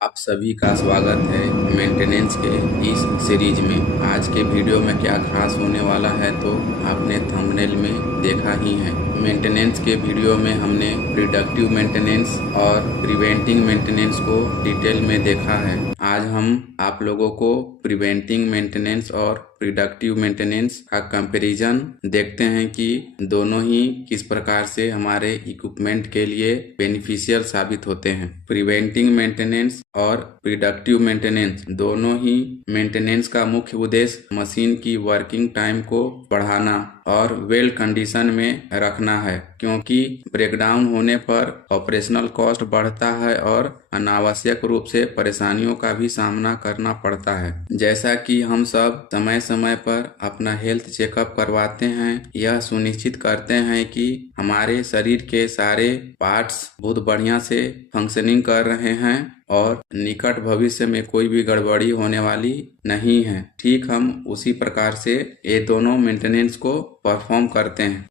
आप सभी का स्वागत है मेंटेनेंस के इस सीरीज में। आज के वीडियो में क्या खास होने वाला है तो आपने थंबनेल में देखा ही है। मेंटेनेंस के वीडियो में हमने प्रिडक्टिव मेंटेनेंस और प्रिवेंटिंग मेंटेनेंस को डिटेल में देखा है। आज हम आप लोगों को प्रिवेंटिंग मेंटेनेंस और प्रिडक्टिव मेंटेनेंस का कंपैरिजन देखते हैं कि दोनों ही किस प्रकार से हमारे इक्विपमेंट के लिए बेनिफिशियल साबित होते हैं। प्रिवेंटिंग मेंटेनेंस और प्रिडक्टिव मेंटेनेंस दोनों ही मेंटेनेंस का मुख्य उद्देश्य मशीन की वर्किंग टाइम को बढ़ाना और वेल कंडीशन में रखना है, क्योंकि ब्रेकडाउन होने पर ऑपरेशनल कॉस्ट बढ़ता है और अनावश्यक रूप से परेशानियों का भी सामना करना पड़ता है। जैसा कि हम सब समय समय पर अपना हेल्थ चेकअप करवाते हैं, यह सुनिश्चित करते हैं कि हमारे शरीर के सारे पार्ट्स बहुत बढ़िया से फंक्शनिंग कर रहे हैं और निकट भविष्य में कोई भी गड़बड़ी होने वाली नहीं है। ठीक हम उसी प्रकार से ये दोनों मेंटेनेंस को परफॉर्म करते हैं।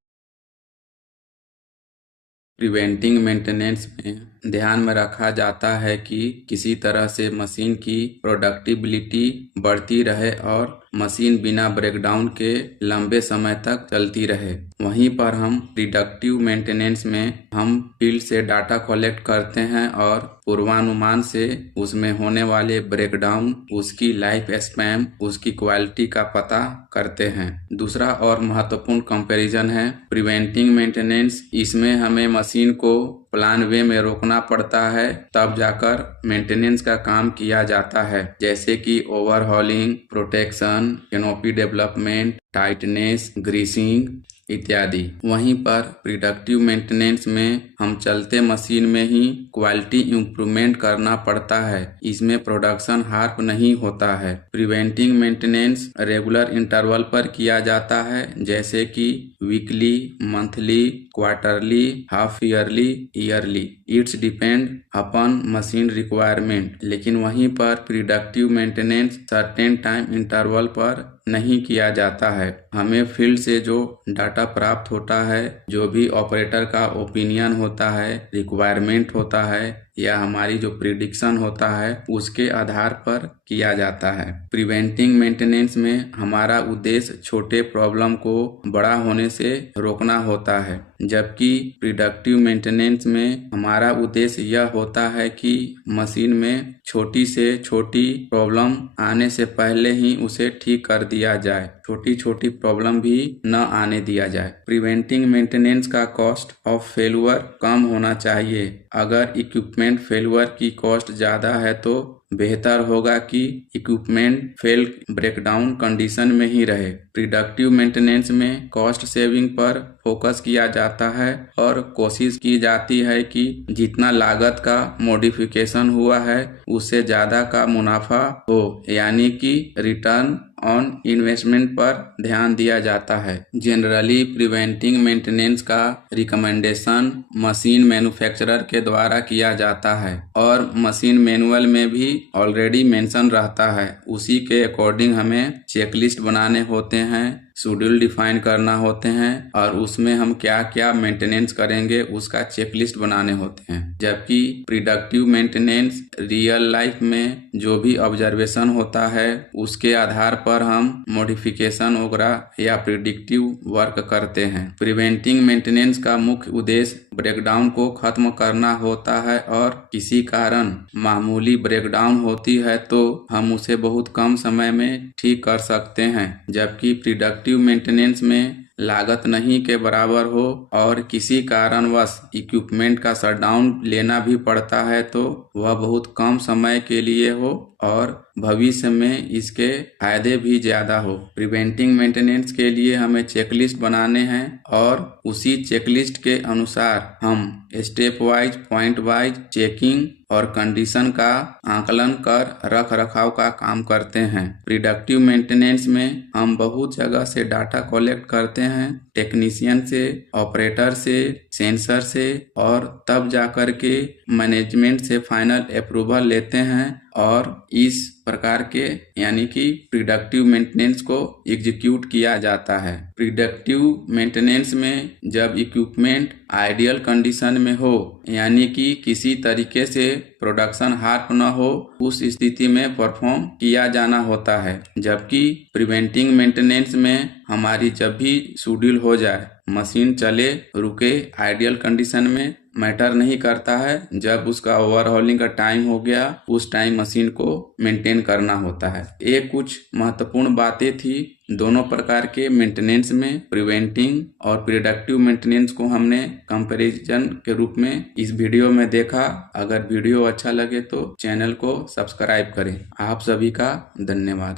प्रिवेंटिंग मेंटेनेंस में ध्यान में रखा जाता है कि किसी तरह से मशीन की प्रोडक्टिबिलिटी बढ़ती रहे और मशीन बिना ब्रेकडाउन के लंबे समय तक चलती रहे। वहीं पर हम प्रिडक्टिव मेंटेनेंस में हम फील्ड से डाटा कलेक्ट करते हैं और पूर्वानुमान से उसमें होने वाले ब्रेकडाउन, उसकी लाइफ स्पैन, उसकी क्वालिटी का पता करते हैं। दूसरा और महत्वपूर्ण कंपैरिजन है प्रिवेंटिंग मेंटेनेंस। इसमें हमें मशीन को प्लान वे में रोकना पड़ता है, तब जाकर मेंटेनेंस का काम किया जाता है, जैसे कि overhauling, protection, canopy development, tightness, greasing इत्यादि। वहीं पर प्रिडक्टिव मेंटेनेंस में हम चलते मशीन में ही क्वालिटी इंप्रूवमेंट करना पड़ता है। इसमें प्रोडक्शन हार्प नहीं होता है। प्रिवेंटिंग मेंटेनेंस रेगुलर इंटरवल पर किया जाता है, जैसे कि weekly, monthly, quarterly, half yearly, yearly. It's depend upon machine requirement. लेकिन वहीं पर प्रिडक्टिव मेंटेनेंस सर्टेन टाइम इंटरवल पर नहीं किया जाता है। हमें फील्ड से जो डाटा प्राप्त होता है, जो भी ऑपरेटर का ओपिनियन होता है, रिक्वायरमेंट होता है या हमारी जो प्रिडिक्शन होता है, उसके आधार पर किया जाता है। प्रिवेंटिंग मेंटेनेंस में हमारा उद्देश्य छोटे प्रॉब्लम को बड़ा होने से रोकना होता है, जबकि प्रिडक्टिव मेंटेनेंस में हमारा उद्देश्य यह होता है कि मशीन में छोटी से छोटी प्रॉब्लम आने से पहले ही उसे ठीक कर दिया जाए, छोटी छोटी प्रॉब्लम भी न आने दिया जाए। प्रिवेंटिंग मेंटेनेंस का कॉस्ट ऑफ फेल्यूर कम होना चाहिए। अगर इक्विपमेंट फेल्यूर की कॉस्ट ज़्यादा है तो बेहतर होगा कि इक्विपमेंट फेल ब्रेकडाउन कंडीशन में ही रहे। प्रिडक्टिव मेंटेनेंस में कॉस्ट सेविंग पर फोकस किया जाता है और कोशिश की जाती है कि जितना लागत का मॉडिफिकेशन हुआ है उससे ज़्यादा का मुनाफा हो, यानी कि रिटर्न ऑन इन्वेस्टमेंट पर ध्यान दिया जाता है। जनरली प्रिवेंटिंग मेंटेनेंस का रिकमेंडेशन मशीन मैन्युफैक्चरर के द्वारा किया जाता है और मशीन मैनुअल में भी ऑलरेडी मेंशन रहता है। उसी के अकॉर्डिंग हमें चेकलिस्ट बनाने होते हैं, शेड्यूल डिफाइन करना होते हैं और उसमें हम क्या क्या मेंटेनेंस करेंगे उसका चेकलिस्ट बनाने होते हैं। जबकि प्रिडक्टिव मेंटेनेंस रियल लाइफ में जो भी ऑब्जर्वेशन होता है उसके आधार पर हम मॉडिफिकेशन वगैरह या प्रिडिक्टिव वर्क करते हैं। प्रिवेंटिंग मेंटेनेंस का मुख्य उद्देश्य ब्रेकडाउन को खत्म करना होता है और किसी कारण मामूली ब्रेकडाउन होती है तो हम उसे बहुत कम समय में ठीक कर सकते हैं, जबकि प्रिडक्टिव मेंटेनेंस में लागत नहीं के बराबर हो और किसी कारणवश इक्विपमेंट का शटडाउन लेना भी पड़ता है तो वह बहुत कम समय के लिए हो और भविष्य में इसके फायदे भी ज़्यादा हो। प्रिवेंटिंग मेंटेनेंस के लिए हमें चेकलिस्ट बनाने हैं और उसी चेकलिस्ट के अनुसार हम step wise, point wise checking और कंडीशन का आकलन कर रख रखाव का काम करते हैं। प्रिडक्टिव मेंटेनेंस में हम बहुत जगह से डाटा कलेक्ट करते हैं, टेक्नीशियन से, ऑपरेटर से, सेंसर से, और तब जाकर के मैनेजमेंट से फाइनल अप्रूवल लेते हैं और इस प्रकार के यानी कि प्रिडक्टिव मेंटेनेंस को एग्जीक्यूट किया जाता है। प्रिडक्टिव मेंटेनेंस में जब इक्विपमेंट आइडियल कंडीशन में हो, यानी कि किसी तरीके से प्रोडक्शन हार्प न हो उस स्थिति में परफॉर्म किया जाना होता है। जबकि प्रिवेंटिंग मेंटेनेंस में हमारी जब भी शेड्यूल हो जाए, मशीन चले रुके आइडियल कंडीशन में मैटर नहीं करता है। जब उसका ओवरहॉलिंग का टाइम हो गया उस टाइम मशीन को मेंटेन करना होता है। ये कुछ महत्वपूर्ण बातें थी दोनों प्रकार के मेंटेनेंस में। प्रिवेंटिंग और प्रिडिक्टिव मेंटेनेंस को हमने कंपैरिजन के रूप में इस वीडियो में देखा। अगर वीडियो अच्छा लगे तो चैनल को सब्सक्राइब करें। आप सभी का धन्यवाद।